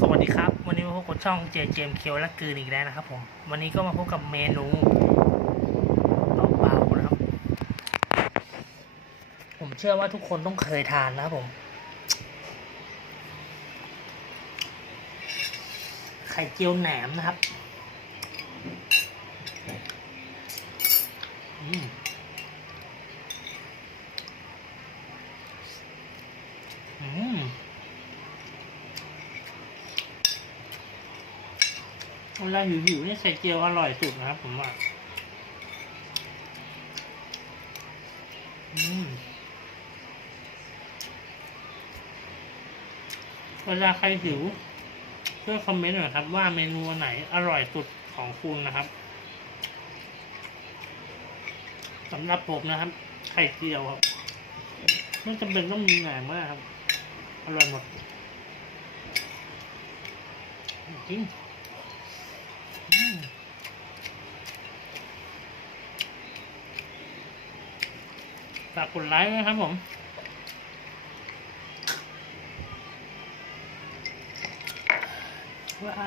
สวัสดีครับ วันนี้มาพบกับช่องเจเจมเคียวและกืนอีกแล้วนะครับผม วันนี้ก็มาพบกับเมนูเบาๆนะครับ ผมเชื่อว่าทุกคนต้องเคยทานนะครับผม ไข่เจียวแหนมนะครับ อืมอืม เวลาหิวๆเนี่ยไข่เจียวอร่อยสุดนะครับผมว่าเวลาใครหิวช่วยคอมเมนต์หน่อยครับ ว่าเมนูไหนอร่อยสุดของคุณนะครับสำหรับผมนะครับ ไข่เจียวครับไม่จำเป็นต้องมีแหนมมากครับ อร่อยหมดจริง ฝากกดไลค์นะครับผม ว่าไอ